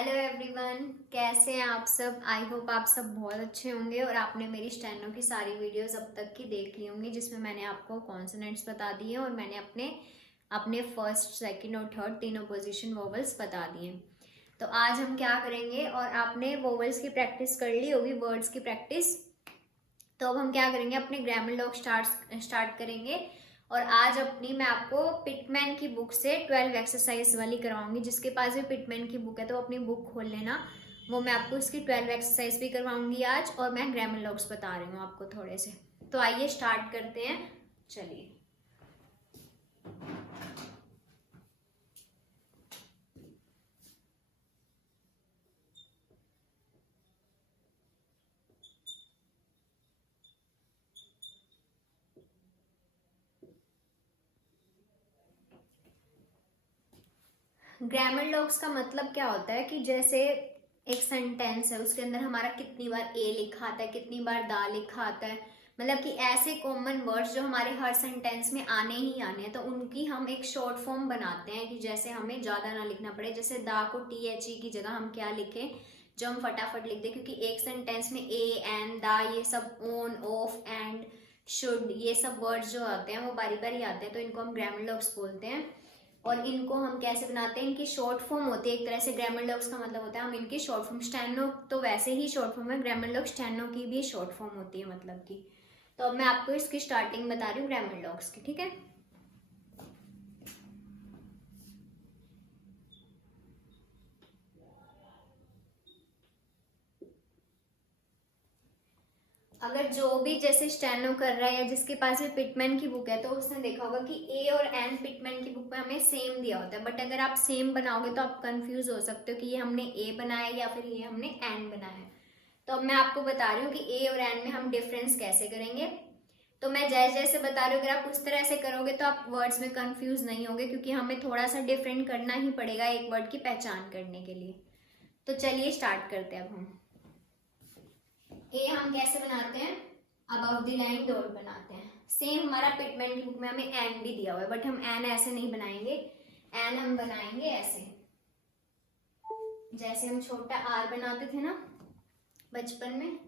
Hello everyone, कैसे हैं आप सब। आई होप आप सब बहुत अच्छे होंगे और आपने मेरी स्टेनो की सारी वीडियोस अब तक की देख ली होंगी, जिसमें मैंने आपको कॉन्सोनेंट्स बता दिए और मैंने अपने अपने फर्स्ट, सेकंड और थर्ड तीनों पोजीशन वोवल्स बता दिए। तो आज हम क्या करेंगे, और आपने वोवल्स की प्रैक्टिस कर ली होगी, वर्ड्स की प्रैक्टिस। तो अब हम क्या करेंगे, अपने ग्रामर लॉग स्टार्ट करेंगे। और आज अपनी मैं आपको पिटमैन की बुक से 12 एक्सरसाइज वाली करवाऊंगी। जिसके पास भी पिटमैन की बुक है तो अपनी बुक खोल लेना। वो मैं आपको इसकी 12 एक्सरसाइज भी करवाऊंगी आज, और मैं ग्रामर लॉग्स बता रही हूँ आपको थोड़े से। तो आइए स्टार्ट करते हैं, चलिए। ग्रामर लॉग्स का मतलब क्या होता है कि जैसे एक सेंटेंस है, उसके अंदर हमारा कितनी बार ए लिखा आता है, कितनी बार दा लिखा आता है। मतलब कि ऐसे कॉमन वर्ड्स जो हमारे हर सेंटेंस में आने ही आने हैं, तो उनकी हम एक शॉर्ट फॉर्म बनाते हैं कि जैसे हमें ज़्यादा ना लिखना पड़े। जैसे दा को THE की जगह हम क्या लिखें, जो हम फटाफट लिख दें, क्योंकि एक सेंटेंस में ए, एन, दा, ये सब, ऑन, ऑफ, एंड, शुड, ये सब वर्ड्स जो आते हैं वो बारी बारी आते हैं, तो इनको हम ग्रामर लॉग्स बोलते हैं। और इनको हम कैसे बनाते हैं, इनकी शॉर्ट फॉर्म होती है एक तरह से। ग्रामर लॉग्स का मतलब होता है हम इनकी शॉर्ट फॉर्म, स्टेनो तो वैसे ही शॉर्ट फॉर्म है, ग्रामर लॉग स्टेनो की भी शॉर्ट फॉर्म होती है मतलब की। तो अब मैं आपको इसकी स्टार्टिंग बता रही हूँ ग्रामर लॉग्स की, ठीक है। अगर जो भी जैसे स्टेनो कर रहा है या जिसके पास भी पिटमैन की बुक है, तो उसने देखा होगा कि ए और एन पिटमैन की बुक में हमें सेम दिया होता है। बट अगर आप सेम बनाओगे तो आप कंफ्यूज हो सकते हो कि ये हमने ए बनाया या फिर ये हमने एन बनाया है। तो अब मैं आपको बता रही हूँ कि ए और एन में हम डिफरेंस कैसे करेंगे। तो मैं जैसे जैसे बता रही हूँ, अगर आप उस तरह से करोगे तो आप वर्ड्स में कंफ्यूज नहीं होगे, क्योंकि हमें थोड़ा सा डिफरेंट करना ही पड़ेगा एक वर्ड की पहचान करने के लिए। तो चलिए स्टार्ट करते हैं अब हम। ए हम कैसे बनाते हैं, अबव द लाइन डॉट बनाते हैं। सेम हमारा पिटमैन की बुक में हमें एन भी दिया हुआ है, बट हम एन ऐसे नहीं बनाएंगे। एन हम बनाएंगे ऐसे, जैसे हम छोटा आर बनाते थे ना बचपन में,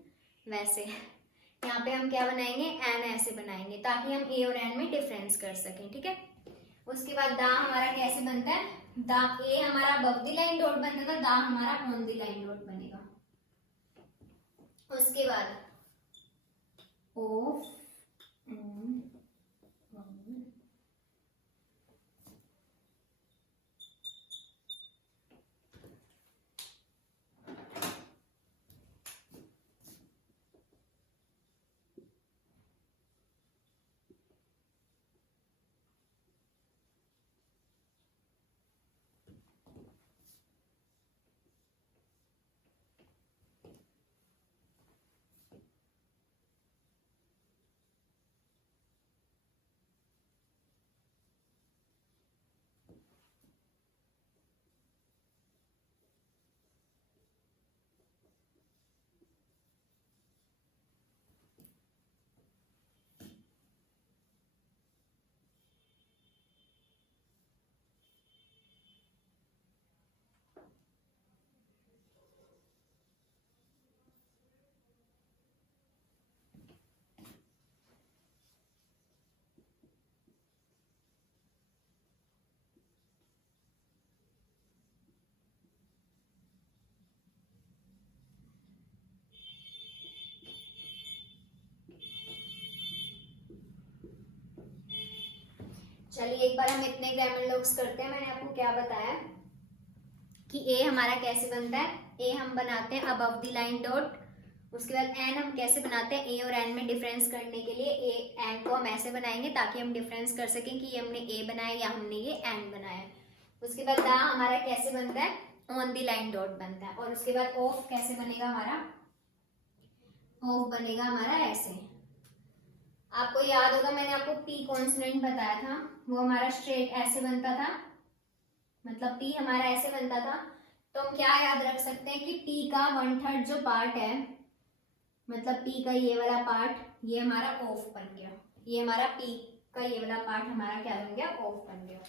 वैसे यहाँ पे हम क्या बनाएंगे, एन ऐसे बनाएंगे, ताकि हम ए और एन में डिफरेंस कर सकें, ठीक है। उसके बाद दा हमारा कैसे बनता है, दा ए हमारा अबव द लाइन डॉट बनेगा, दा हमारा ऑन द लाइन डॉट बनेगा। उसके बाद ऑफ, चलिए एक बार हम इतने ग्रामर लॉग्स करते हैं। मैंने आपको क्या बताया कि ए हमारा कैसे बनता है, ए हम बनाते हैं अबव द लाइन डॉट। उसके बाद एन हम कैसे बनाते हैं, ए और एन में डिफरेंस करने के लिए ए एन को हम ऐसे बनाएंगे ताकि हम डिफरेंस कर सकें कि ये हमने ए बनाया या हमने ये एन बनाया। उसके बाद दा हमारा कैसे बनता है, ऑन द लाइन डॉट बनता है। और उसके बाद ऑफ कैसे बनेगा हमारा, ऑफ बनेगा हमारा ऐसे। आपको याद होगा मैंने आपको पी कॉन्सोनेंट बताया था, वो हमारा स्ट्रेट ऐसे बनता था, मतलब पी हमारा ऐसे बनता था। तो हम क्या याद रख सकते हैं कि पी का 1/3 जो पार्ट है, मतलब पी का ये वाला पार्ट, ये हमारा ऑफ बन गया। ये हमारा पी का ये वाला पार्ट हमारा क्या बन गया, ऑफ बन गया।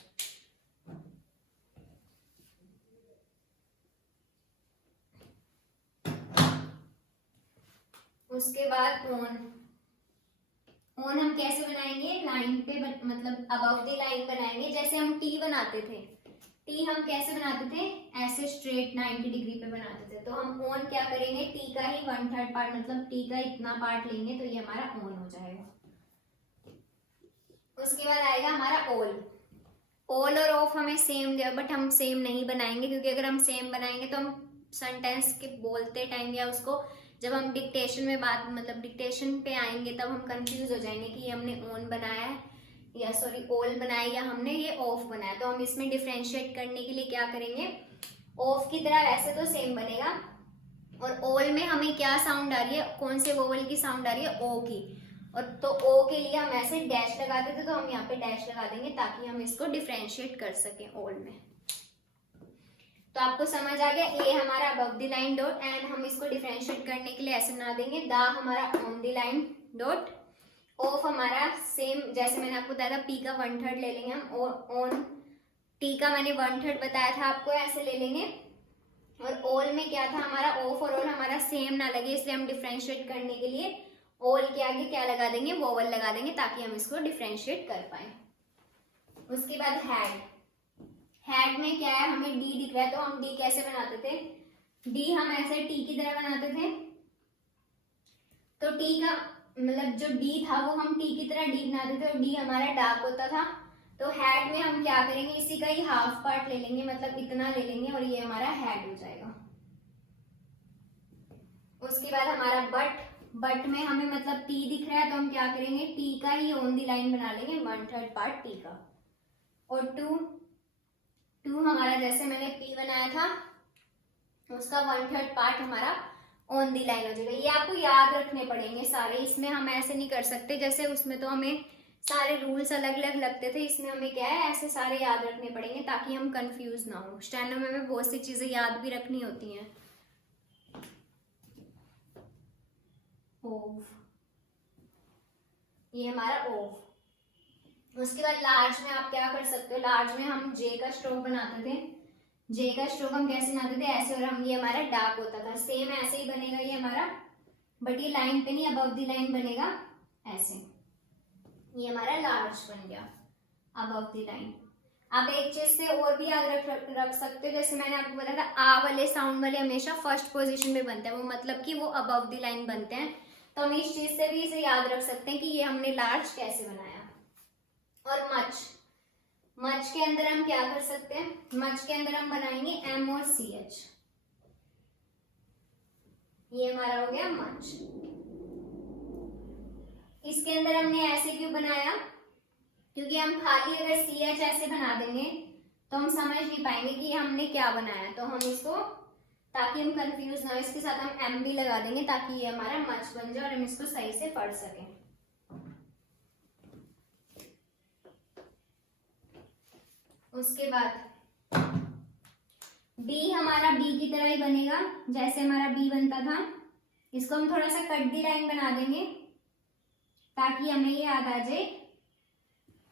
उसके बाद ओन हम कैसे बनाएंगे, लाइन पे मतलब अबव द लाइन बनाएंगे। जैसे हम टी बनाते थे, टी हम कैसे बनाते थे, ऐसे स्ट्रेट 90 डिग्री पे बनाते थे। तो हम ओन क्या करेंगे, टी का ही 1/3 पार्ट मतलब टी का इतना पार्ट लेंगे, तो ये हमारा ओन हो जाएगा। उसके बाद आएगा हमारा ओल। ओल और ऑफ हमें सेम दिया, बट हम सेम नहीं बनाएंगे, क्योंकि अगर हम सेम बनाएंगे तो हम सेंटेंस के बोलते टाइम या उसको जब हम डिक्टेशन में बात मतलब डिक्टेशन पे आएंगे तब हम कंफ्यूज हो जाएंगे कि हमने ओन बनाया है या सॉरी ओल बनाया या हमने ये ऑफ बनाया। तो हम इसमें डिफ्रेंशिएट करने के लिए क्या करेंगे, ऑफ की तरह वैसे तो सेम बनेगा, और ओल में हमें क्या साउंड आ रही है, कौन से वोवल की साउंड आ रही है, ओ की। और तो ओ के लिए हम ऐसे डैश लगाते थे, तो हम यहाँ पे डैश लगा देंगे ताकि हम इसको डिफ्रेंशिएट कर सकें ओल में। तो आपको समझ आ गया, ए हमारा above the line dot, and हम इसको डिफरेंशिएट करने के लिए ऐसे बना देंगे, दा हमारा on the line dot, of हमारा सेम जैसे मैंने आपको बताया था, पी का 1/3 ले लेंगे हम, और ऑन टी का मैंने 1/3 बताया था आपको, ऐसे ले लेंगे। और ऑल में क्या था हमारा, ऑफ और ऑल हमारा सेम ना लगे, इसलिए हम डिफरेंशिएट करने के लिए ऑल के आगे क्या लगा देंगे, वोवल लगा देंगे ताकि हम इसको डिफरेंशिएट कर पाए। उसके बाद हैड, हैड में क्या है, हमें डी दिख रहा है, तो हम डी कैसे बनाते थे, डी हम ऐसे टी की तरह बनाते थे। तो टी का मतलब जो डी था वो हम टी की तरह डी बनाते थे, और डी हमारा डार्क होता था। तो हैड में हम क्या करेंगे, इसी का ही हाफ पार्ट ले लेंगे, मतलब इतना ले लेंगे, और ये हमारा हैड हो जाएगा। उसके बाद हमारा बट में हमें मतलब टी दिख रहा है, तो हम क्या करेंगे, टी का ही ऑन दी लाइन बना लेंगे, 1/3 पार्ट टी का। और टू हमारा जैसे मैंने पी बनाया था उसका 1/3 पार्ट हमारा ऑन दी लाइन हो जाएगा। ये आपको याद रखने पड़ेंगे सारे, इसमें हम ऐसे नहीं कर सकते, जैसे उसमें तो हमें सारे रूल्स अलग अलग लगते थे, इसमें हमें क्या है ऐसे सारे याद रखने पड़ेंगे ताकि हम कंफ्यूज ना हो। स्टेनो में हमें बहुत सी चीजें याद भी रखनी होती हैं। ओव, ये हमारा ओव। उसके बाद लार्ज में आप क्या कर सकते हो, लार्ज में हम जे का स्ट्रोक बनाते थे, जे का स्ट्रोक हम कैसे बनाते थे, ऐसे, और हम ये हमारा डार्क होता था, सेम ऐसे ही बनेगा ये हमारा, बट ये लाइन पे नहीं अबव द लाइन बनेगा ऐसे, ये हमारा लार्ज बन गया अबव द लाइन। आप एक चीज से और भी याद रख सकते हो, जैसे मैंने आपको बताया था आ वाले साउंड वाले हमेशा फर्स्ट पोजीशन में बनते हैं, वो मतलब कि वो अबव द लाइन बनते हैं। तो हम इस चीज से भी इसे याद रख सकते हैं कि ये हमने लार्ज कैसे बनाया। और मच के अंदर हम क्या कर सकते हैं, मच के अंदर हम बनाएंगे एम और सी एच, ये हमारा हो गया मच। इसके अंदर हमने ऐसे क्यों बनाया, क्योंकि हम खाली अगर सी एच ऐसे बना देंगे तो हम समझ नहीं पाएंगे कि हमने क्या बनाया, तो हम इसको ताकि हम कंफ्यूज ना हो इसके साथ हम एम भी लगा देंगे ताकि ये हमारा मच बन जाए और हम इसको सही से पढ़ सकें। उसके बाद बी हमारा बी की तरह ही बनेगा जैसे हमारा बी बनता था, इसको हम थोड़ा सा कट दी लाइन बना देंगे ताकि हमें ये याद आ जाए,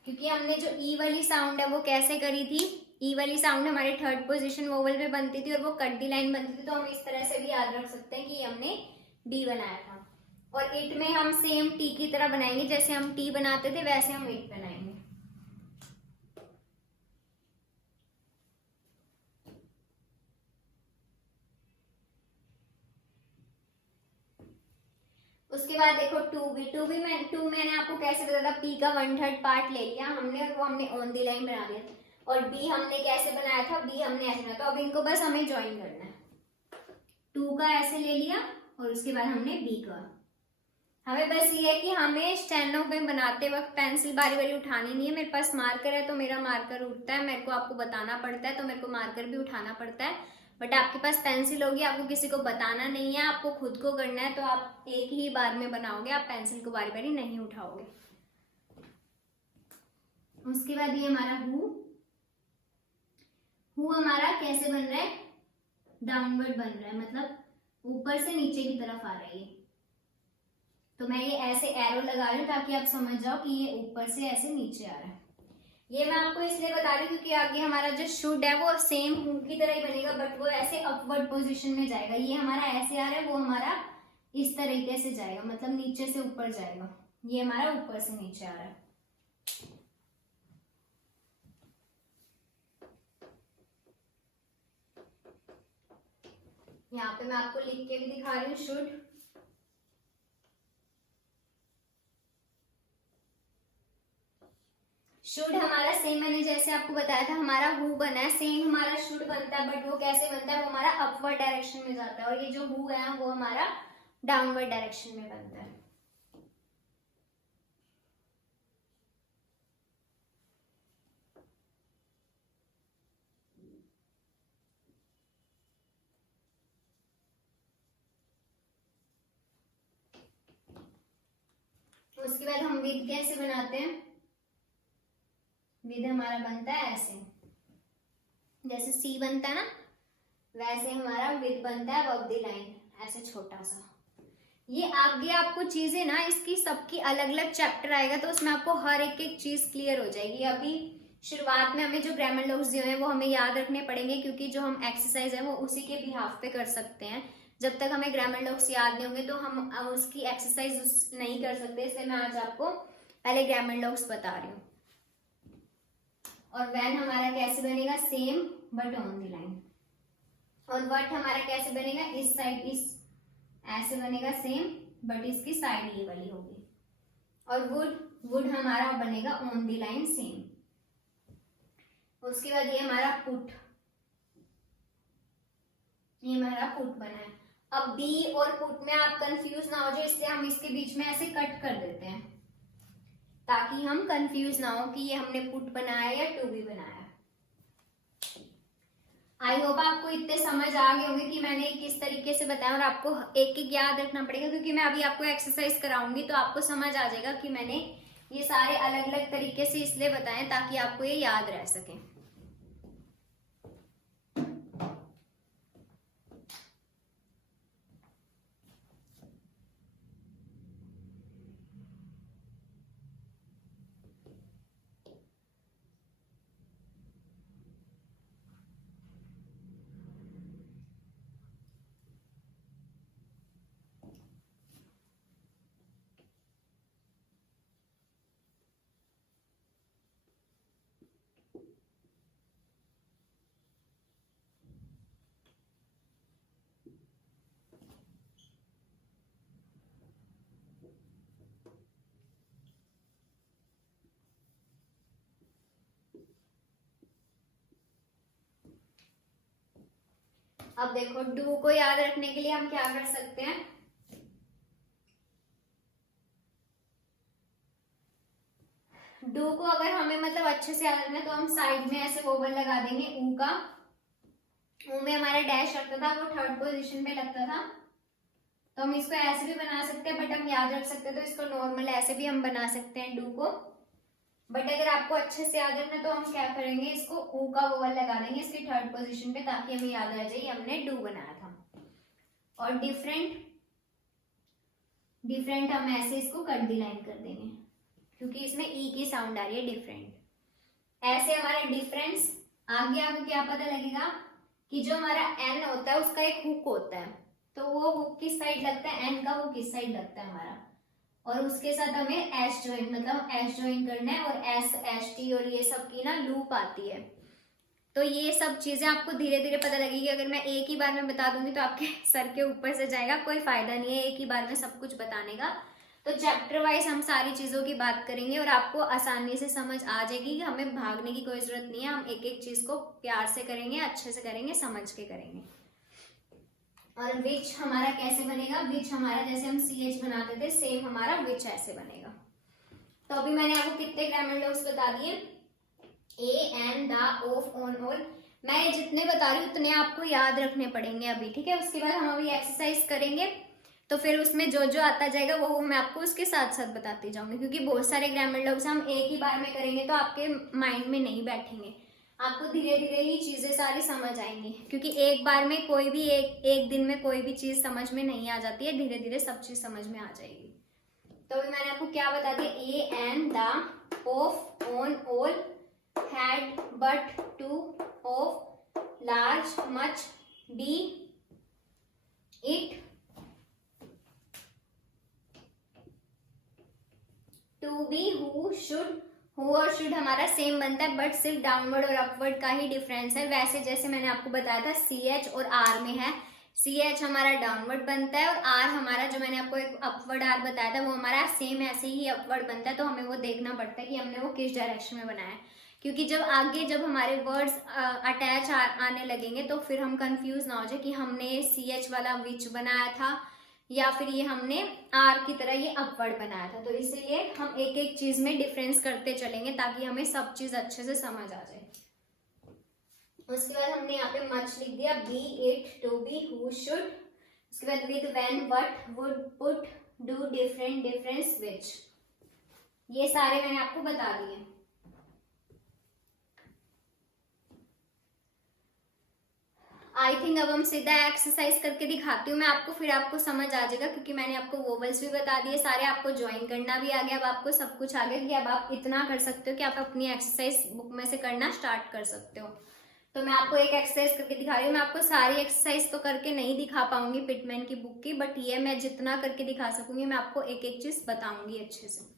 क्योंकि हमने जो ई वाली साउंड है वो कैसे करी थी, ई वाली साउंड हमारे थर्ड पोजीशन वोवल पे बनती थी और वो कट दी लाइन बनती थी, तो हम इस तरह से भी याद रख सकते हैं कि हमने बी बनाया था। और इट में हम सेम टी की तरह बनाएंगे, जैसे हम टी बनाते थे वैसे हम इट बनाएंगे। उसके बाद देखो टू मैंने आपको कैसे बताया था, पी का 1/3 पार्ट ले लिया हमने और वो हमने ऑन दी लाइन बना दिया, और बी हमने कैसे बनाया था, बी हमने ऐसे बनाया, तो अब इनको बस हमें ज्वाइन करना है। टू का ऐसे ले लिया और उसके बाद हमने बी का, हमें बस ये है कि हमें स्टेनो में बनाते वक्त पेंसिल बारी बारी उठानी नहीं है। मेरे पास मार्कर है तो मेरा मार्कर उठता है, मेरे को आपको बताना पड़ता है तो मेरे को मार्कर भी उठाना पड़ता है, बट आपके पास पेंसिल होगी, आपको किसी को बताना नहीं है, आपको खुद को करना है, तो आप एक ही बार में बनाओगे, आप पेंसिल को बारी बारी नहीं उठाओगे। उसके बाद ये हमारा हु हमारा कैसे बन रहा है, डाउनवर्ड बन रहा है, मतलब ऊपर से नीचे की तरफ आ रहा है ये, तो मैं ये ऐसे एरो लगा रही हूँ ताकि आप समझ जाओ कि ये ऊपर से ऐसे नीचे आ रहा है। ये मैं आपको इसलिए बता रही हूँ क्योंकि आगे हमारा जो शुड है वो सेम हु की तरह ही बनेगा, बट वो ऐसे अपवर्ड पोजीशन में जाएगा, ये हमारा ऐसे आ रहा है, वो हमारा इस तरीके से जाएगा, मतलब नीचे से ऊपर जाएगा। ये हमारा ऊपर से नीचे आ रहा है। यहाँ पे मैं आपको लिख के भी दिखा रही हूँ, शुड हमारा सेम, मैंने जैसे आपको बताया था हमारा हु बना है, सेम हमारा शुड बनता है, बट वो कैसे बनता है, वो हमारा अपवर्ड डायरेक्शन में जाता है, और ये जो हु है वो हमारा डाउनवर्ड डायरेक्शन में बनता है। उसके बाद हम विद कैसे बनाते हैं, विद हमारा बनता है ऐसे, जैसे सी बनता है ना, वैसे हमारा विद बनता है अबव द लाइन, ऐसे छोटा सा। ये आगे आपको चीजें ना इसकी सबकी अलग अलग चैप्टर आएगा, तो उसमें आपको हर एक एक चीज क्लियर हो जाएगी। अभी शुरुआत में हमें जो ग्रामर लॉस दिए हैं वो हमें याद रखने पड़ेंगे, क्योंकि जो हम एक्सरसाइज है वो उसी के बिहाफ पे कर सकते हैं। जब तक हमें ग्रामर लॉस याद नहीं होंगे तो हम उसकी एक्सरसाइज नहीं कर सकते, इसलिए मैं आज आपको पहले ग्रामर लॉस बता रही हूँ। और व्हेन हमारा कैसे बनेगा, same but on the line. और व्हाट हमारा कैसे बनेगा, इस साइड इस ऐसे बनेगा सेम, बट इसकी साइड ये वाली होगी। और वुड हमारा बनेगा ऑन द लाइन सेम। उसके बाद ये हमारा पुट, ये हमारा पुट बना है। अब बी और पुट में आप कंफ्यूज ना हो जाए, इसलिए हम इसके बीच में ऐसे कट कर देते हैं, ताकि हम कंफ्यूज ना हो कि ये हमने पुट बनाया या टू बी बनाया। आई होप आपको इतने समझ आ गए होंगे कि मैंने किस तरीके से बताया, और आपको एक एक याद रखना पड़ेगा, क्योंकि मैं अभी आपको एक्सरसाइज कराऊंगी तो आपको समझ आ जाएगा कि मैंने ये सारे अलग अलग तरीके से इसलिए बताए ताकि आपको ये याद रह सके। अब देखो, डू को याद रखने के लिए हम क्या कर सकते हैं, डू को अगर हमें मतलब अच्छे से याद रखना है तो हम साइड में ऐसे वोवल लगा देंगे ऊ का। ऊ में हमारा डैश लगता था, वो थर्ड पोजीशन पे लगता था, तो हम इसको ऐसे भी बना सकते हैं, बट हम याद रख सकते हैं तो इसको नॉर्मल ऐसे भी हम बना सकते हैं डू को। बट अगर आपको अच्छे से याद रखना तो हम क्या करेंगे, इसको ऊ का वोवल लगा देंगे इसकी थर्ड पोजीशन पे, ताकि हमें याद आ जाए हमने डू बनाया था। और डिफरेंट हम ऐसे इसको कट दी लाइन कर देंगे, क्योंकि इसमें ई की साउंड आ रही है डिफरेंट। ऐसे हमारा डिफरेंस आगे आपको क्या पता लगेगा कि जो हमारा एन होता है उसका एक हुक होता है, तो वो हुक किस साइड लगता है, एन का हुक किस साइड लगता है हमारा, और उसके साथ हमें एस ज्वाइन, मतलब एस ज्वाइन करना है, और एस एस टी और ये सब की ना लूप आती है। तो ये सब चीजें आपको धीरे धीरे पता लगेगी। अगर मैं एक ही बार में बता दूंगी तो आपके सर के ऊपर से जाएगा, कोई फायदा नहीं है एक ही बार में सब कुछ बताने का। तो चैप्टर वाइज हम सारी चीजों की बात करेंगे और आपको आसानी से समझ आ जाएगी कि हमें भागने की कोई जरूरत नहीं है, हम एक एक चीज को प्यार से करेंगे, अच्छे से करेंगे, समझ के करेंगे। और विच हमारा कैसे बनेगा, विच हमारा जैसे हम CH बनाते थे सेम हमारा विच ऐसे बनेगा। तो अभी मैंने आपको कितने ग्रामर लॉस बता दिए, a an the of on all. मैं ये जितने बता रही हूँ उतने आपको याद रखने पड़ेंगे अभी, ठीक है। उसके बाद हम अभी एक्सरसाइज करेंगे, तो फिर उसमें जो जो आता जाएगा वो मैं आपको उसके साथ साथ बताती जाऊंगी, क्योंकि बहुत सारे ग्रामर लॉस हम एक ही बार में करेंगे तो आपके माइंड में नहीं बैठेंगे, आपको धीरे धीरे ही चीजें सारी समझ आएंगी, क्योंकि एक बार में कोई भी एक दिन में कोई भी चीज समझ में नहीं आ जाती है, धीरे धीरे सब चीज समझ में आ जाएगी। तो अभी मैंने आपको क्या बता दिया, a an the of on all had but to of large much be it should, who और शुड हमारा सेम बनता है बट सिर्फ डाउनवर्ड और अपवर्ड का ही डिफरेंस है। वैसे जैसे मैंने आपको बताया था CH और R में है, CH हमारा डाउनवर्ड बनता है और R हमारा, जो मैंने आपको एक अपवर्ड R बताया था, वो हमारा सेम ऐसे ही अपवर्ड बनता है। तो हमें वो देखना पड़ता है कि हमने वो किस डायरेक्शन में बनाया है, क्योंकि जब आगे जब हमारे वर्ड्स अटैच आने लगेंगे तो फिर हम कंफ्यूज ना हो जाए कि हमने CH वाला विच बनाया था या फिर ये हमने R की तरह ये अपवर्ड बनाया था। तो इसीलिए हम एक एक चीज में डिफरेंस करते चलेंगे ताकि हमें सब चीज अच्छे से समझ आ जाए। उसके बाद हमने यहाँ पे मच लिख दिया, be, it, to be, who, should. उसके बाद with, when, what, would, put, do, different, difference, which, ये सारे मैंने आपको बता दिए। आई थिंक अब हम सीधा एक्सरसाइज करके दिखाती हूँ मैं आपको, फिर आपको समझ आ जाएगा, क्योंकि मैंने आपको वोवल्स भी बता दिए सारे, आपको ज्वाइन करना भी आ गया, अब आपको सब कुछ आ गया कि अब आप इतना कर सकते हो कि आप अपनी एक्सरसाइज बुक में से करना स्टार्ट कर सकते हो। तो मैं आपको एक एक्सरसाइज करके दिखा रही हूँ। मैं आपको सारी एक्सरसाइज तो करके नहीं दिखा पाऊंगी पिटमैन की बुक की, बट ये मैं जितना करके दिखा सकूंगी मैं आपको एक एक चीज बताऊंगी अच्छे से।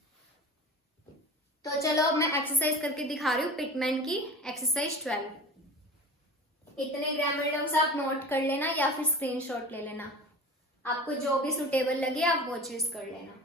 तो चलो अब मैं एक्सरसाइज करके दिखा रही हूँ पिटमैन की एक्सरसाइज 12। इतने ग्रामर टर्म्स आप नोट कर लेना या फिर स्क्रीनशॉट ले लेना, आपको जो भी सुटेबल लगे आप वो चीज कर लेना।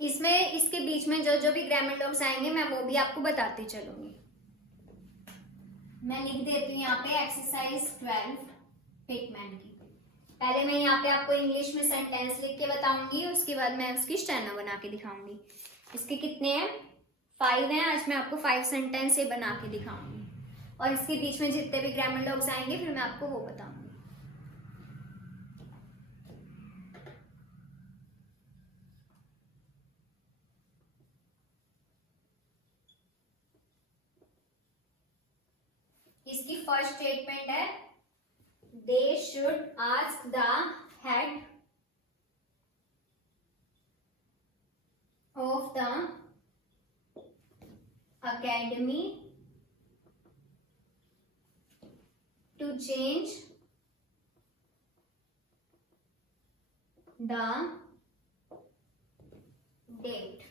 इसमें इसके बीच में जो जो भी ग्रामर टर्म्स आएंगे मैं वो भी आपको बताती चलूंगी। मैं लिख देती हूँ यहाँ पे एक्सरसाइज 12 पिटमैन की। पहले मैं यहाँ पे आपको इंग्लिश में सेंटेंस लिख के बताऊंगी, उसके बाद मैं उसकी स्टेनो बना के दिखाऊंगी। इसके कितने हैं? 5 हैं। आज मैं आपको 5 सेंटेंस बना के दिखाऊंगी और इसके बीच में जितने भी ग्रामर टर्म्स आएंगे फिर मैं आपको वो बताऊंगी। इसकी फर्स्ट स्टेटमेंट है, दे should ask the head of the academy to change the date.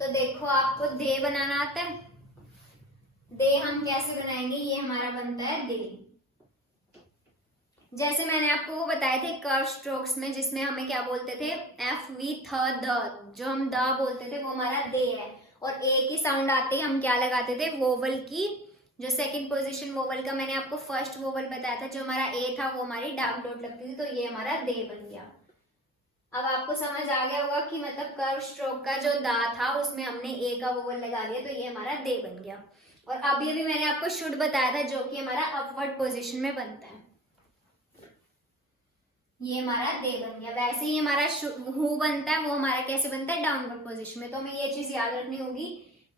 तो देखो आपको दे बनाना आता है। दे हम कैसे बनाएंगे, ये हमारा बनता है दे। जैसे मैंने आपको वो बताए थे कर्व स्ट्रोक्स में, जिसमें हमें क्या बोलते थे, एफ वी थ द, जो हम द बोलते थे वो हमारा दे है। और ए की साउंड आते ही हम क्या लगाते थे, वोवल की, जो सेकंड पोजीशन वोवल का मैंने आपको फर्स्ट वोवल बताया था, जो हमारा ए था वो हमारी डार्क डॉट लगती थी, तो ये हमारा दे बन गया। अब आपको समझ आ गया होगा कि मतलब कर्व स्ट्रोक का जो दा था उसमें हमने ए का वोवल लगा दिया, तो ये हमारा दे बन गया। और अब ये भी मैंने आपको शुड बताया था, जो कि हमारा अपवर्ड पोजीशन में बनता है, ये हमारा दे बन गया। वैसे ही हमारा हु बनता है, वो हमारा कैसे बनता है, डाउनवर्ड पोजीशन में। तो हमें ये चीज याद रखनी होगी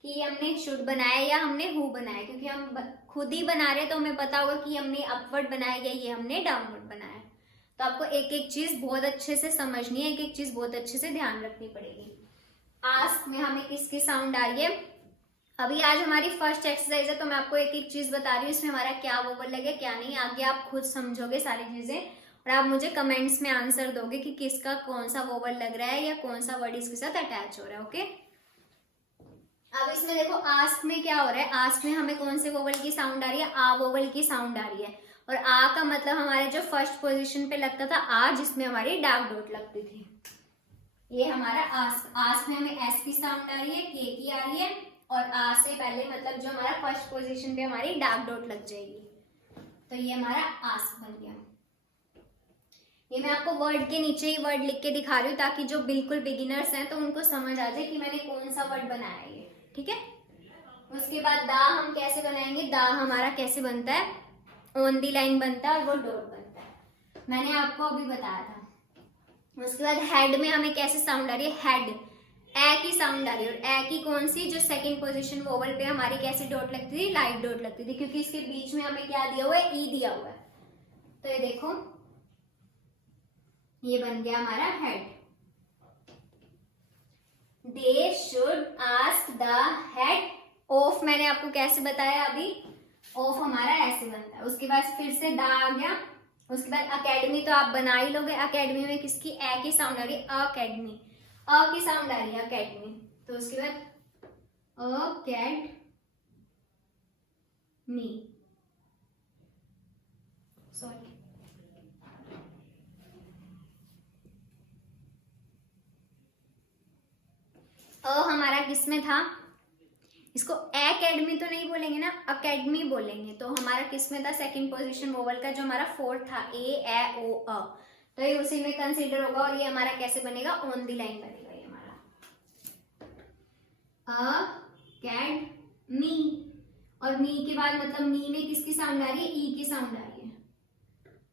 कि हमने शुड बनाया या हमने हु बनाया, क्योंकि हम खुद ही बना रहे तो हमें पता होगा कि हमने अपवर्ड बनाया या ये हमने डाउनवर्ड बनाया। तो आपको एक एक चीज बहुत अच्छे से समझनी है, एक एक चीज बहुत अच्छे से ध्यान रखनी पड़ेगी। आस्क में हमें किसकी साउंड आ रही है, अभी आज हमारी फर्स्ट एक्सरसाइज है तो मैं आपको एक एक चीज बता रही हूँ, इसमें हमारा क्या वोवल लगे क्या नहीं। आगे आप खुद समझोगे सारी चीजें और आप मुझे कमेंट्स में आंसर दोगे कि किसका कौन सा वोवल लग रहा है या कौन सा वर्ड इसके साथ अटैच हो रहा है। ओके, अब इसमें देखो आस्क में क्या हो रहा है, आस्क में हमें कौन से वोवल की साउंड आ रही है, आ वोवल की साउंड आ रही है। और आ का मतलब हमारे जो फर्स्ट पोजीशन पे लगता था आ, जिसमें हमारी डार्क डॉट लगती थी, ये हमारा आस्क। आस्क में हमें एस की साउंड आ रही है, के की आ रही है, और आ से पहले मतलब जो हमारा फर्स्ट पोजीशन पे हमारी डार्क डॉट लग जाएगी, तो ये हमारा आस्क बन गया। ये मैं आपको वर्ड के नीचे ही वर्ड लिख के दिखा रही हूँ ताकि जो बिल्कुल बिगिनर्स हैं तो उनको समझ आ जाए कि मैंने कौन सा वर्ड बनाया है ये, ठीक है। उसके बाद दा हम कैसे बनाएंगे, दा हमारा कैसे बनता है, ऑन दी लाइन बनता है और वो डॉट बनता है। मैंने आपको अभी बताया था। उसके बाद हेड में हमें कैसे साउंड आ रही है, हेड ए की साउंड आ रही है, और ए की कौन सी, जो सेकंड पोजीशन वोवल पे हमारी कैसी डॉट लगती थी, लाइट डॉट लगती थी, क्योंकि इसके बीच में हमें क्या दिया हुआ है, ई दिया हुआ है। तो ये देखो ये बन गया हमारा head. They should ask the head of, मैंने आपको कैसे बताया अभी, ऑफ हमारा ऐसे बनता है। उसके बाद फिर से दा आ गया। उसके बाद अकेडमी तो आप बना ही लोगे। अकेडमी में किसकी, ए की साउंड आ रही है, अकेडमी, अ की साउंड आ रही है अकेडमी। तो उसके बाद अकेडमी, सॉरी, हमारा किसमें था, इसको एकेडमी तो नहीं बोलेंगे ना, अकेडमी बोलेंगे। तो हमारा किसमें था, सेकंड पोजीशन वोवल का जो हमारा फोर्थ था, ए ओ अ, तो ये उसी में कंसीडर होगा। और ये हमारा कैसे बनेगा, ऑन द लाइन बनेगा ये हमारा अकेडमी। और मी के बाद मतलब मी में किसकी साउंड आ रही है, ई की साउंड आ रही है।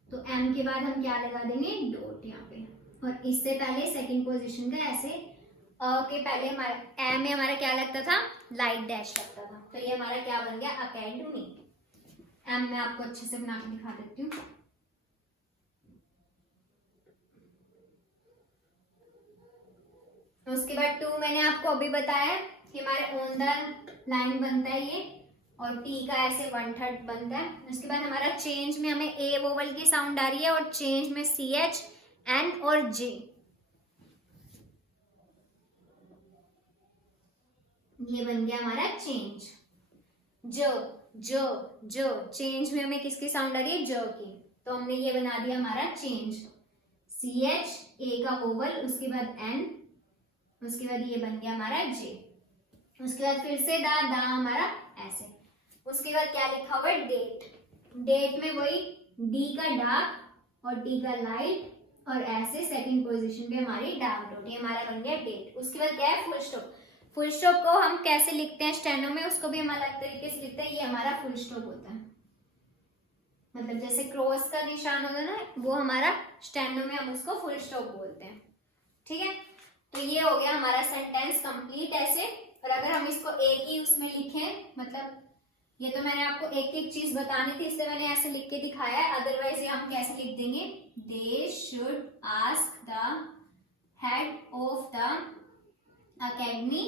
तो एम के बाद हम क्या लगा देंगे, डॉट यहाँ पे। और इससे पहले सेकंड पोजीशन का ऐसे के पहले हमारा ए में हमारा क्या लगता था, लाइट डैश लगता था। तो ये हमारा क्या बन गया, अकेडमी। एम में आपको अच्छे से बना के दिखा देती हूँ। उसके बाद टू मैंने आपको अभी बताया कि हमारे ऑन द लाइन बनता है ये, और टी का ऐसे 1/3 बनता है। उसके बाद हमारा चेंज में हमें ए वोवल की साउंड आ रही है, और चेंज में सी एच, एन और जे, ये बन गया हमारा चेंज। जो जो जो चेंज में हमें किसकी साउंड आ रही है, जो की। तो हमने ये बना दिया हमारा चेंज, सी एच, ए का वोवल, उसके बाद एन, उसके बाद ये बन गया हमारा जे। उसके बाद फिर से दा हमारा ऐसे। उसके बाद क्या लिखा हुआ है, डेट। डेट में वही डी का डार्क और डी का लाइट, और ऐसे सेकंड पोजीशन पे हमारी डार्क डॉट, ये हमारा बन गया डेट। उसके बाद क्या है, फुल स्टॉप। फुल स्टॉप को हम कैसे लिखते हैं स्टेनो में, उसको भी हम अलग तरीके से लिखते हैं। ये हमारा फुल स्टॉप होता है, मतलब जैसे क्रॉस का निशान होता है ना, वो हमारा स्टेनो में हम उसको फुल स्टॉप बोलते हैं। ठीक है, तो ये हो गया हमारा सेंटेंस कंप्लीट ऐसे। और अगर हम इसको एक ही उसमें लिखें, मतलब ये तो मैंने आपको एक एक चीज बतानी थी, इसलिए मैंने ऐसे लिख के दिखाया है। अदरवाइज ये हम कैसे लिख देंगे, they should ask the head of the academy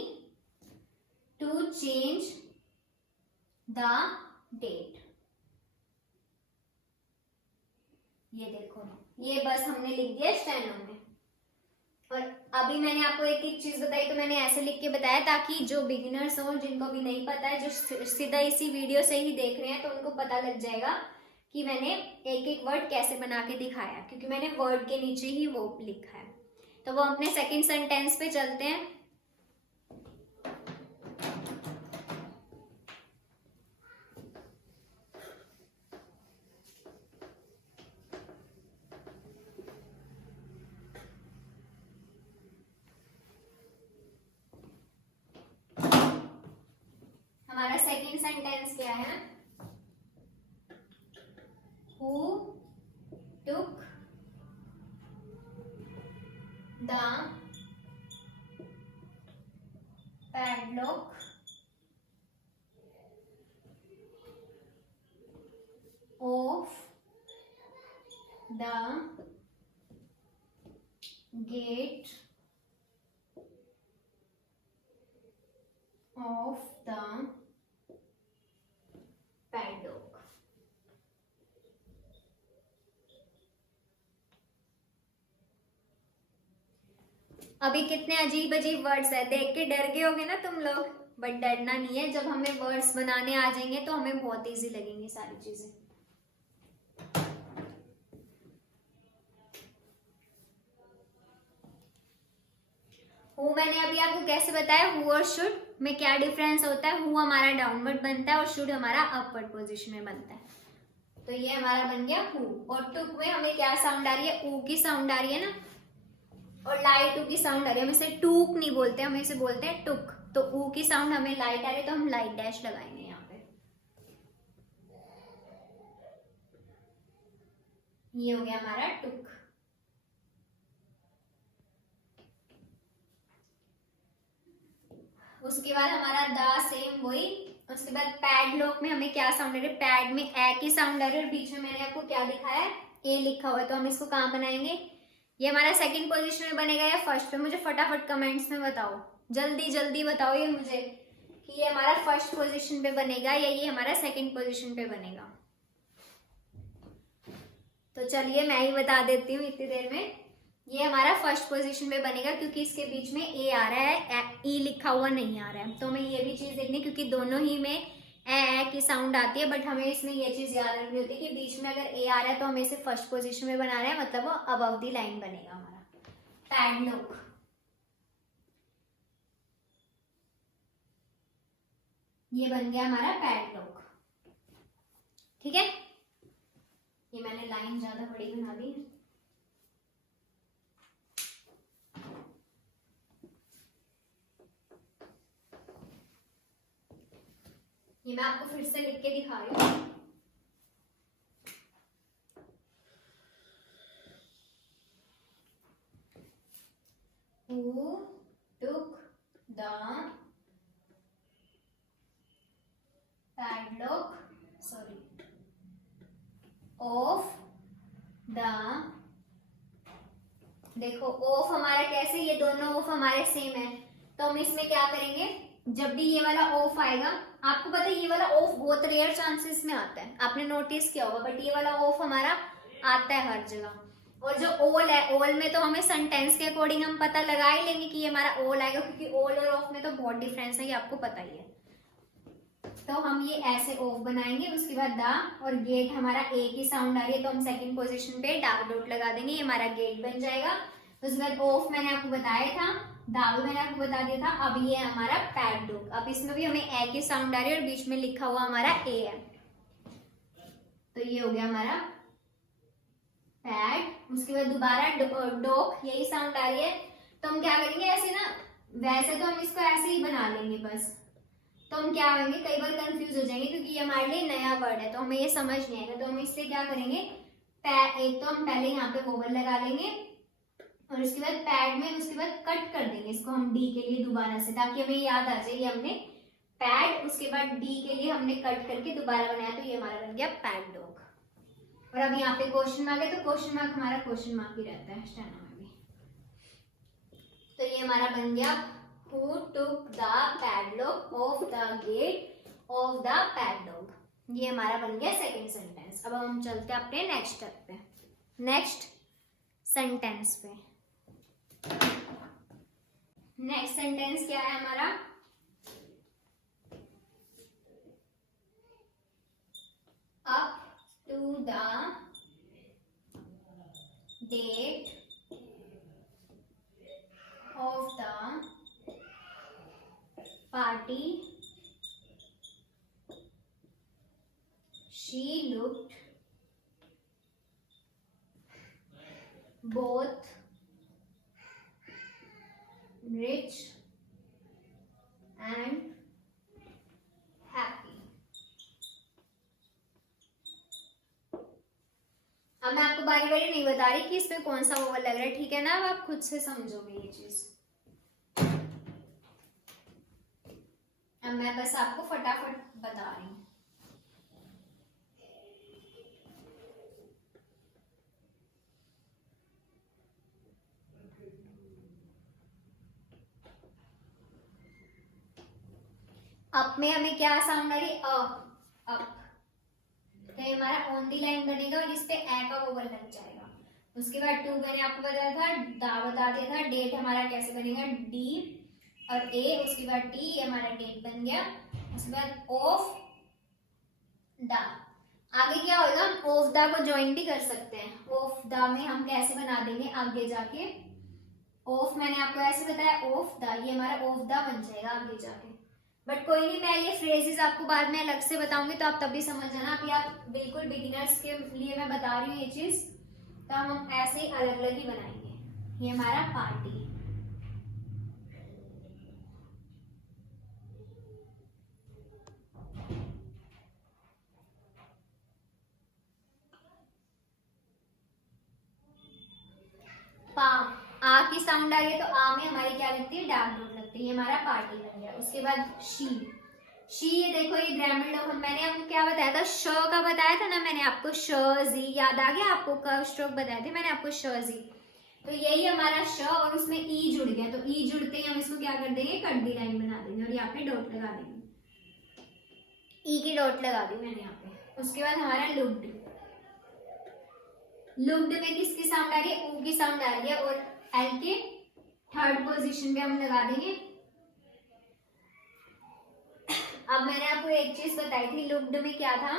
to change the date. ये देखो, ये बस हमने लिख दिया स्टेनो में। और अभी मैंने आपको एक एक चीज बताई, तो मैंने ऐसे लिख के बताया ताकि जो बिगिनर्स हो, जिनको भी नहीं पता है, जो सीधा इसी वीडियो से ही देख रहे हैं, तो उनको पता लग जाएगा कि मैंने एक एक वर्ड कैसे बना के दिखाया, क्योंकि मैंने वर्ड के नीचे ही वो लिखा है। तो वो अपने सेकंड सेंटेंस पे चलते हैं। हमारा सेकंड सेंटेंस क्या है, Who took the padlock of the gate of the padlock। अभी कितने अजीब अजीब वर्ड्स है, देख के डर गए होगे ना तुम लोग, बट डरना नहीं है। जब हमें वर्ड्स बनाने आ जाएंगे तो हमें बहुत इजी लगेंगी सारी चीजें। हु मैंने अभी आपको कैसे बताया, हु और शुड में क्या डिफरेंस होता है। हु हमारा डाउनवर्ड बनता है और शुड हमारा अपवर्ड पोजीशन में बनता है। तो ये हमारा बन गया हु। और टुक में हमें क्या साउंड आ रही है, ऊ की साउंड आ रही है ना, और लाइट ऊ की साउंड आ रही है। हम इसे टूक नहीं बोलते, हम इसे बोलते हैं टुक। तो ऊ की साउंड हमें लाइट आ रही है, तो हम लाइट डैश लगाएंगे यहाँ पे। ये हो गया हमारा टुक। उसके बाद हमारा द सेम वही। उसके बाद पैडलॉक में हमें क्या साउंड आ रहा है, पैड में ए की साउंड आ रही है और बीच में मैंने आपको क्या दिखाया है, ए लिखा हुआ है। तो हम इसको कहाँ बनाएंगे, ये हमारा सेकंड पोजीशन में बनेगा या फर्स्ट पे, मुझे फटाफट कमेंट्स में बताओ, जल्दी जल्दी बताओ ये मुझे कि ये हमारा फर्स्ट पोजीशन पे बनेगा या ये हमारा सेकंड पोजीशन पे बनेगा। तो चलिए मैं ही बता देती हूँ इतनी देर में। ये हमारा फर्स्ट पोजीशन पे बनेगा क्योंकि इसके बीच में ए आ रहा है, ई लिखा हुआ नहीं आ रहा है। तो हमें ये भी चीज देखनी, क्योंकि दोनों ही में ए की साउंड आती है, बट हमें इसमें ये चीज याद रखनी होती है कि बीच में अगर ए आ रहा है तो हमें इसे फर्स्ट पोजीशन में बनाना है, मतलब वो अबव द लाइन बनेगा हमारा। पैडलॉक, ये बन गया हमारा पैडलॉक। ठीक है, ये मैंने लाइन ज्यादा बड़ी बना दी। ये मैं आपको फिर से लिख के दिखा रही हूँ। Who took the padlock, sorry, of the, देखो ऑफ हमारा कैसे, ये दोनों ऑफ हमारे सेम है, तो हम इसमें क्या करेंगे, जब भी ये वाला ऑफ आएगा, आपको पता है ये वाला ऑफ बहुत रेयर चांसेस में आता है, आपने नोटिस किया होगा, बट ये वाला ऑफ हमारा आता है हर जगह। और जो ऑल है, ऑल में तो हमें सेंटेंस के अकॉर्डिंग हम पता लगा ही लेंगे कि ये हमारा ऑल आएगा, क्योंकि ऑल और ऑफ में तो बहुत डिफरेंस है, ये आपको पता ही है। तो हम ये ऐसे ऑफ बनाएंगे, उसके बाद दा, और गेट हमारा ए की साउंड आ रही है तो हम सेकंड पोजीशन पे डार्क डॉट लगा देंगे, ये हमारा गेट बन जाएगा। उसके बाद ऑफ मैंने आपको बताया था, दाव मैंने आपको बता दिया था। अब ये हमारा पैडलॉक, अब इसमें भी हमें ए की साउंड आ रही है और बीच में लिखा हुआ हमारा ए है, तो ये हो गया हमारा पैड। उसके बाद दोबारा डॉक, यही साउंड आ रही है, तो हम क्या करेंगे, ऐसे ना, वैसे तो हम इसको ऐसे ही बना लेंगे बस, तो हम क्या करेंगे, कई बार कंफ्यूज हो जाएंगे क्योंकि ये हमारे लिए नया वर्ड है, तो हमें ये समझ नहीं आएगा। तो हम इससे क्या करेंगे, एक तो हम पहले यहाँ पे वोवल लगा लेंगे और उसके बाद पैड में, उसके बाद कट कर देंगे इसको हम डी के लिए दोबारा से, ताकि हमें याद आ जाए ये हमने पैड, उसके बाद डी के लिए हमने कट करके दोबारा बनाया, तो ये हमारा बन गया पैडलॉक। और अब यहाँ पे क्वेश्चन मार्क है, तो क्वेश्चन मार्क हमारा क्वेश्चन मार्क ही रहता है स्टेनो में भी। तो ये हमारा बन गया Who took the padlock of the gate of the padlock, ये हमारा बन गया सेकंड सेंटेंस। अब हम चलते हैं अपने नेक्स्ट स्टेप पे, नेक्स्ट सेंटेंस पे। नेक्स्ट सेंटेंस क्या है हमारा, up to the date of the party she looked both rich and happy। अब मैं आपको बारी बारी नहीं बता रही कि इसमें कौन सा वोवल लग रहा है, ठीक है ना, अब आप खुद से समझोगे ये चीज। अब मैं बस आपको फटाफट बता रही हूँ। अप में हमें क्या साउंड आ रही, अप, तो ये हमारा ऑन दी लाइन बनेगा और इस पे ए का वोवल लग जाएगा। उसके बाद टू मैंने आपको बताया था, दा बता दिया था, डेट हमारा कैसे बनेगा, डी और ए, उसके बाद टी, ये हमारा डेट बन गया। उसके बाद ऑफ द, आगे क्या होगा, हम ऑफ द को ज्वाइन भी कर सकते हैं। ऑफ द में हम कैसे बना देंगे आगे जाके, ऑफ मैंने आपको ऐसे बताया, ऑफ द, ये हमारा ऑफ द बन जाएगा आगे जाके। बट कोई नहीं, मैं ये फ्रेजेस आपको बाद में अलग से बताऊंगी, तो आप तभी समझ जाना। अभी आप बिल्कुल बिगिनर्स के लिए मैं बता रही हूँ ये चीज, तो हम ऐसे ही अलग अलग ही बनाएंगे। ये हमारा पार्टी, साउंड आ रही है तो आ में हमारी क्या लगती है, डार्क डॉट लगती है। ये हमारा पार्टी बन गया। उसके बाद शी, ये देखो ये ग्रामर लोग, मैंने आपको क्या बताया था, श का बताया था ना मैंने आपको, श जी याद आ गया आपको, कर्व स्ट्रोक बताए थे मैंने आपको, श जी। तो यही हमारा श और उसमें ई जुड़ गया, तो ई जुड़ते ही हम इसको क्या कर देंगे, कट दी लाइन बना देंगे और यहाँ पे डॉट लगा देंगे, ई की डॉट लगा दी मैंने यहाँ पे। उसके बाद हमारा लुक्ड, लुक्ड में किसकी साउंड आ रही है, ऊ की साउंड आ रही है और एल के थर्ड पोजीशन पे हम लगा देंगे। अब मैंने आपको एक चीज बताई थी, लुक्ड में क्या था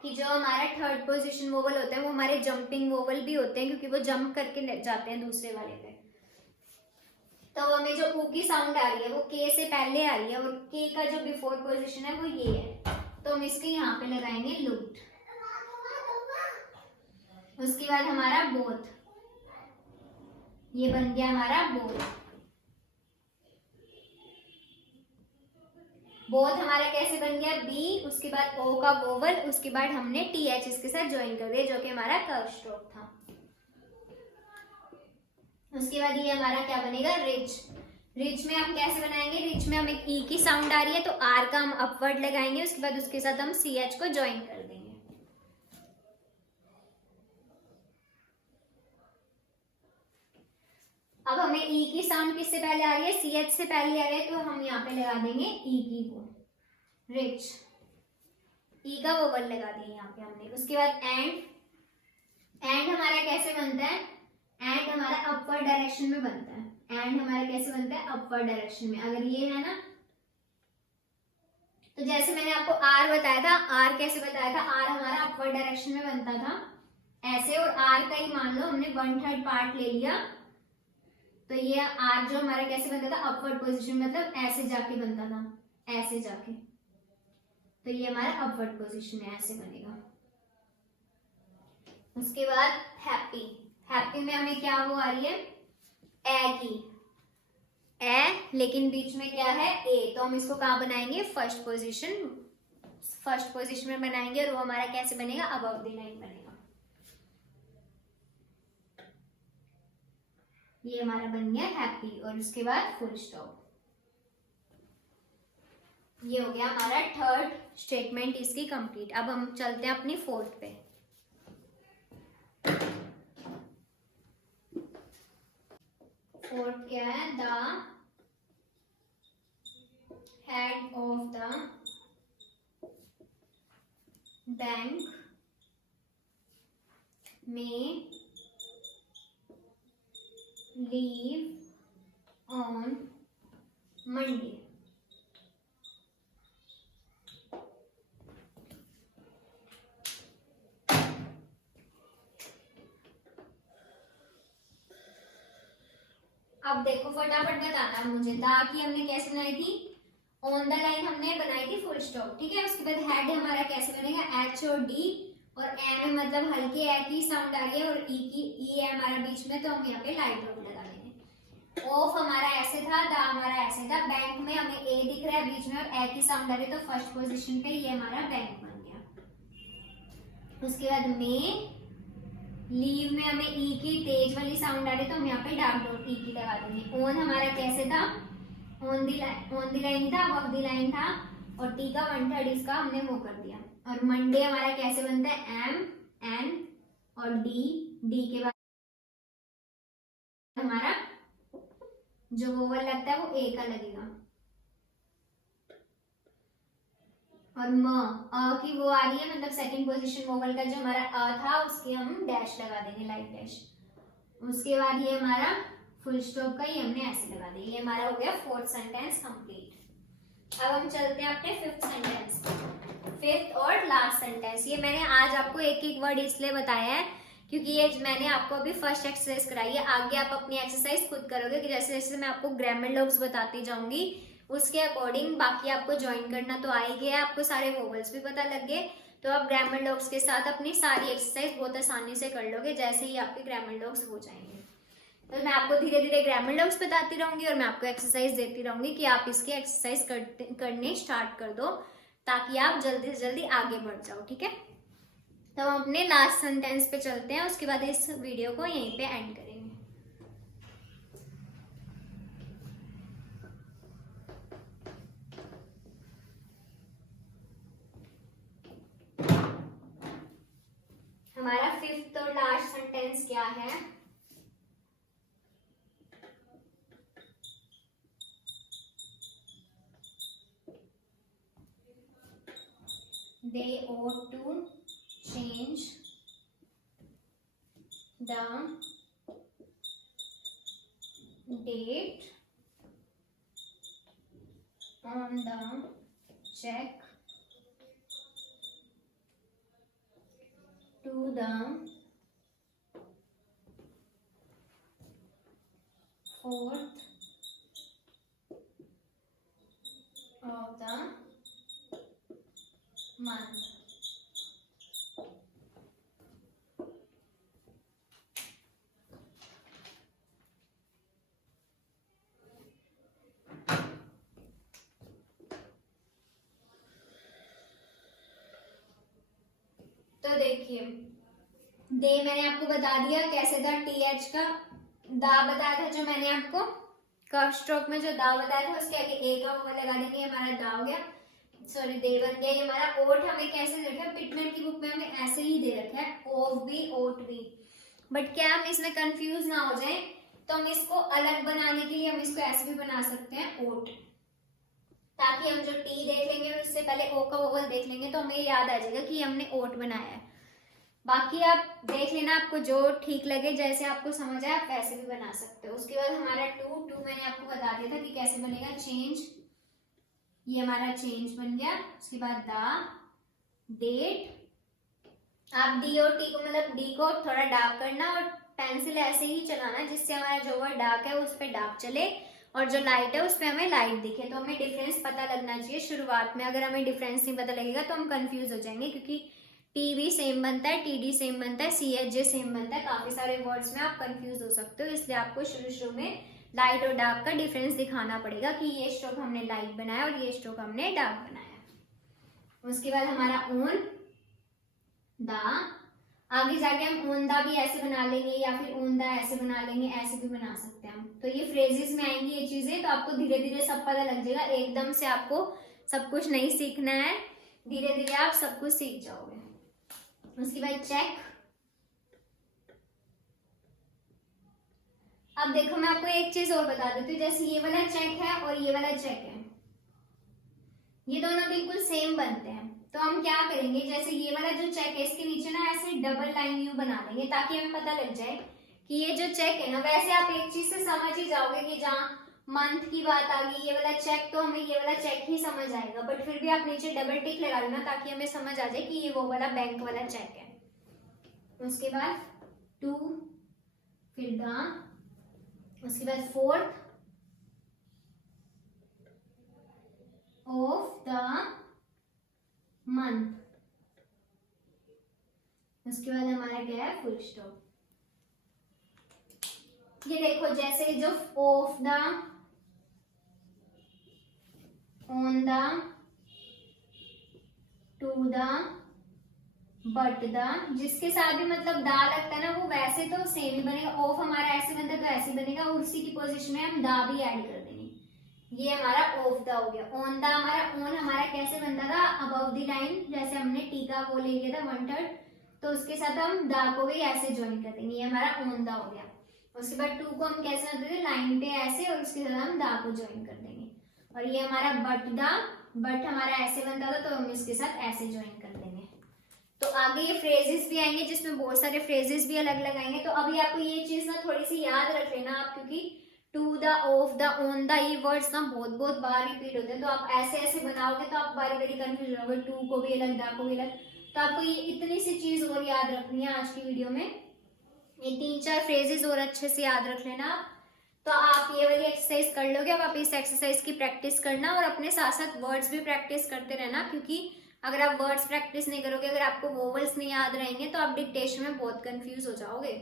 कि जो हमारा थर्ड पोजीशन वोवल होता है वो हमारे जंपिंग वोवल भी होते हैं, क्योंकि वो जंप करके जाते हैं दूसरे वाले पे। तो हमें जो ऊ की साउंड आ रही है वो के से पहले आ रही है और के का जो बिफोर पोजीशन है वो ये है, तो हम इसके यहाँ पे लगाएंगे लुक्ड। उसके बाद हमारा बोथ, ये बन गया हमारा बोथ। बोथ हमारा कैसे बन गया, बी, उसके बाद ओ का वोवल, उसके बाद हमने टी एच इसके साथ ज्वाइन कर दिया जो कि हमारा कर्व स्ट्रोक था। उसके बाद ये हमारा क्या बनेगा, रिच। रिच में हम कैसे बनाएंगे, रिच में हमें ई की साउंड आ रही है तो आर का हम अपवर्ड लगाएंगे, उसके बाद उसके साथ हम सी एच को ज्वाइन कर देंगे। अब हमें ई की साउंड किससे पहले आ रही है, सी एच से पहले आ रही है, तो हम यहाँ पे लगा देंगे ई की वो, रिच, ई का वोवल लगा दिया यहाँ पे हमने। उसके बाद एंड, एंड हमारा कैसे बनता है, एंड हमारा अपवर्ड डायरेक्शन में बनता है। एंड हमारा कैसे बनता है, अपवर्ड डायरेक्शन में। अगर ये है ना, तो जैसे मैंने आपको आर बताया था, आर कैसे बताया था, आर हमारा अपवर्ड डायरेक्शन में बनता था ऐसे, और आर का ही मान लो हमने 1/3 पार्ट ले लिया, तो ये आर जो हमारा कैसे बनता था, अपवर्ड पोजीशन, मतलब ऐसे जाके बनता था, ऐसे जाके, तो ये हमारा अपवर्ड पोजीशन है, ऐसे बनेगा। उसके बाद हैप्पी, हैप्पी में हमें क्या वो आ रही है, ए की, ए लेकिन बीच में क्या है, ए, तो हम इसको कहाँ बनाएंगे, फर्स्ट पोजीशन में बनाएंगे और वो हमारा कैसे बनेगा, अबव द लाइन बनेगा। ये हमारा बन गया हैप्पी और उसके बाद फुल स्टॉप। ये हो गया हमारा थर्ड स्टेटमेंट इसकी कंप्लीट। अब हम चलते हैं अपनी फोर्थ पे। फोर्थ क्या है, the head of the bank में लीव ऑन मंडे। अब देखो फटाफट बताना है मुझे, दा की हमने कैसे बनाई थी, ऑन द लाइन हमने बनाई थी फुल स्टॉप, ठीक है। उसके बाद हेड हमारा कैसे बनेगा, एच और डी, और ए में मतलब हल्के ए की साउंड आ रही है और ई की, ई है हमारा बीच में, तो हम यहाँ पे लाइट डॉट लगा देंगे। ऑफ हमारा ऐसे था, दा हमारा ऐसे था, बैंक में हमें ए दिख रहा है बीच में और ए की साउंड आ रही है, तो फर्स्ट पोजीशन पे ये हमारा बैंक बन गया। उसके बाद में लीव में हमें ई की तेज वाली साउंड आ रही है, तो हम यहाँ पे डार्क डॉट ई की लगा देंगे। ऑन हमारा कैसे था, ऑन दी लाइन था, अबव दी लाइन था, और टी का 1/3 इसका हमने वो कर दिया। और मंडे हमारा कैसे बनता है, एम, एन और डी, डी के बाद हमारा जो वोवल लगता है वो ए का लगेगा, और म, अ की वो आ रही है, मतलब सेकंड पोजीशन वोवल का जो हमारा अ था उसके हम डैश लगा देंगे, लाइट डैश। उसके बाद ये हमारा फुल स्टॉप का ही हमने ऐसे लगा दिया। ये हमारा हो गया फोर्थ सेंटेंस कंप्लीट। अब हम चलते हैं अपने फिफ्थ सेंटेंस, फिफ्थ और लास्ट सेंटेंस। ये मैंने आज आपको एक एक वर्ड इसलिए बताया है क्योंकि ये मैंने आपको अभी फर्स्ट एक्सरसाइज कराई है, आगे आप अपनी एक्सरसाइज खुद करोगे कि जैसे जैसे मैं आपको ग्रामर लॉग्स बताती जाऊंगी उसके अकॉर्डिंग। बाकी आपको ज्वाइन करना तो आ ही गया, आपको सारे वोवल्स भी पता लग गए, तो आप ग्रामर लॉग्स के साथ अपनी सारी एक्सरसाइज बहुत आसानी से कर लोगे जैसे ही आपके ग्रामर लॉग्स हो जाएंगे। तो मैं आपको धीरे धीरे ग्रामर लॉग्स बताती रहूंगी और मैं आपको एक्सरसाइज देती रहूंगी कि आप इसकी एक्सरसाइज करने स्टार्ट कर दो ताकि आप जल्दी से जल्दी आगे बढ़ जाओ, ठीक है। तो हम अपने लास्ट सेंटेंस पे चलते हैं, उसके बाद इस वीडियो को यहीं पे एंड करेंगे। फिफ्थ और लास्ट सेंटेंस क्या है? They ought to change the date on the check to the 4th of the month. तो देखिए, दे मैंने आपको बता दिया कैसे था, टीएच का दा बताया था जो मैंने आपको कर्व स्ट्रोक में जो दा बताया था उसके आगे ए का ओवर लगा देंगे, हमारा दा हो गया, सॉरी दे बन गया। ये हमारा ओट हमें कैसे दे रखा है, पिटमैन की बुक में हमें ऐसे ही दे रखा है ओफ बी ओट बी, बट क्या हम इसमें कंफ्यूज ना हो जाए तो हम इसको अलग बनाने के लिए हम इसको ऐसे भी बना सकते हैं ओट, ताकि हम जो टी देख लेंगे और उससे पहले ओ का ओवल देख लेंगे तो हमें याद आ जाएगा कि हमने ओट बनाया है। बाकी आप देख लेना, आपको जो ठीक लगे, जैसे आपको समझ आए आप वैसे भी बना सकते हो। उसके बाद हमारा टू मैंने आपको बता दिया था कि कैसे बनेगा, चेंज, ये हमारा चेंज बन गया। उसके बाद द डेट, आप डी और टी को मतलब डी को थोड़ा डार्क करना और पेंसिल ऐसे ही चलाना जिससे हमारा जो वर्ड डार्क है उस पर डार्क चले और जो लाइट है उस पर हमें लाइट दिखे। तो हमें डिफरेंस पता लगना चाहिए शुरुआत में, अगर हमें डिफरेंस नहीं पता लगेगा तो हम कंफ्यूज हो जाएंगे, क्योंकि टी भी सेम बनता है, टी डी सेम बनता है, सी एच जे सेम बनता है, काफी सारे वर्ड्स में आप कंफ्यूज हो सकते हो। इसलिए आपको शुरू में लाइट और डार्क का डिफरेंस दिखाना पड़ेगा कि ये स्ट्रोक हमने लाइट बनाया और ये स्ट्रोक हमने डार्क बनाया। उसके बाद हमारा ओन दा, आगे जाके हम ओन दा भी ऐसे बना लेंगे या फिर ओन दा ऐसे बना लेंगे, ऐसे भी बना सकते हैं हम। तो ये फ्रेजेस में आएंगी ये चीजें, तो आपको धीरे धीरे सब पता लग जाएगा, एकदम से आपको सब कुछ नहीं सीखना है, धीरे धीरे आप सब कुछ सीख जाओगे। उसके बाद चेक, अब देखो मैं आपको एक चीज और बता देती हूँ, जैसे ये वाला चेक है और ये वाला चेक है, ये दोनों बिल्कुल सेम बनते हैं। तो हम क्या करेंगे, जैसे ये वाला जो चेक है इसके नीचे ना ऐसे डबल लाइन यू बना देंगे ताकि हमें पता लग जाए कि ये जो चेक है ना, वैसे आप एक चीज से समझ ही जाओगे कि जहाँ मंथ की बात आ गई ये वाला चेक, तो हमें ये वाला चेक ही समझ आएगा, बट फिर भी आप नीचे डबल टिक लगा देना ताकि हमें समझ आ जाए कि ये वो वाला बैंक वाला चेक है। उसके बाद टू, फिर द, उसके बाद फोर्थ ऑफ द मंथ, उसके बाद हमारा क्या है फुल स्टॉप। ये देखो जैसे जो of the, on the, to the, but the, जिसके साथ भी मतलब दा लगता है ना वो वैसे तो सेम ही बनेगा, ऑफ हमारा ऐसे बनता है तो ऐसे बनेगा और उसी की पोजीशन में हम दा भी ऐड कर देंगे, ये हमारा ऑफ द हो गया। ऑन द हमारा, ऑन हमारा कैसे बनता था, अबव द लाइन, जैसे हमने टी का वो ले लिया था 1/3, तो उसके साथ हम दा को भी ऐसे ज्वाइन कर देंगे, ये हमारा ऑन द हो गया। उसके बाद टू को हम कैसे करते थे, लाइन पे ऐसे, और उसके साथ हम दा को ज्वाइन कर देंगे। और ये हमारा बट द, बट हमारा ऐसे बनता था तो हम इसके साथ ऐसे ज्वाइन कर देंगे। तो आगे ये फ्रेजेस भी आएंगे जिसमें बहुत सारे फ्रेजेस भी अलग अलग आएंगे। तो अभी आपको ये चीज ना थोड़ी सी याद रख लेना आप, क्योंकि to the, of the, on the, ये वर्ड्स ना बहुत बार रिपीट होते हैं, तो आप ऐसे ऐसे बनाओगे तो आप बारी बारी कंफ्यूज होगे, टू को भी अलग, दा को भी अलग। तो आपको ये इतनी सी चीज और याद रखनी है आज की वीडियो में, ये 3-4 फ्रेजेस और अच्छे से याद रख लेना आप, तो आप ये वाली एक्सरसाइज कर लोगे। अब आप इस एक्सरसाइज की प्रैक्टिस करना और अपने साथ साथ वर्ड्स भी प्रैक्टिस करते रहना, क्योंकि अगर आप वर्ड्स प्रैक्टिस नहीं करोगे, अगर आपको वोवल्स नहीं याद रहेंगे तो आप डिक्टेशन में बहुत कंफ्यूज हो जाओगे।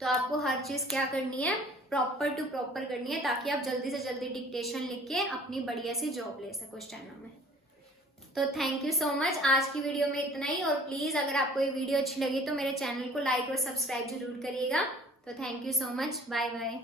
तो आपको हर चीज क्या करनी है, प्रॉपर टू प्रॉपर करनी है, ताकि आप जल्दी से जल्दी डिक्टेशन लिख के अपनी बढ़िया सी जॉब ले सको स्टेनो में। तो थैंक यू सो मच, आज की वीडियो में इतना ही। और प्लीज अगर आपको ये वीडियो अच्छी लगी तो मेरे चैनल को लाइक और सब्सक्राइब जरूर करिएगा। तो thank you so much, bye bye.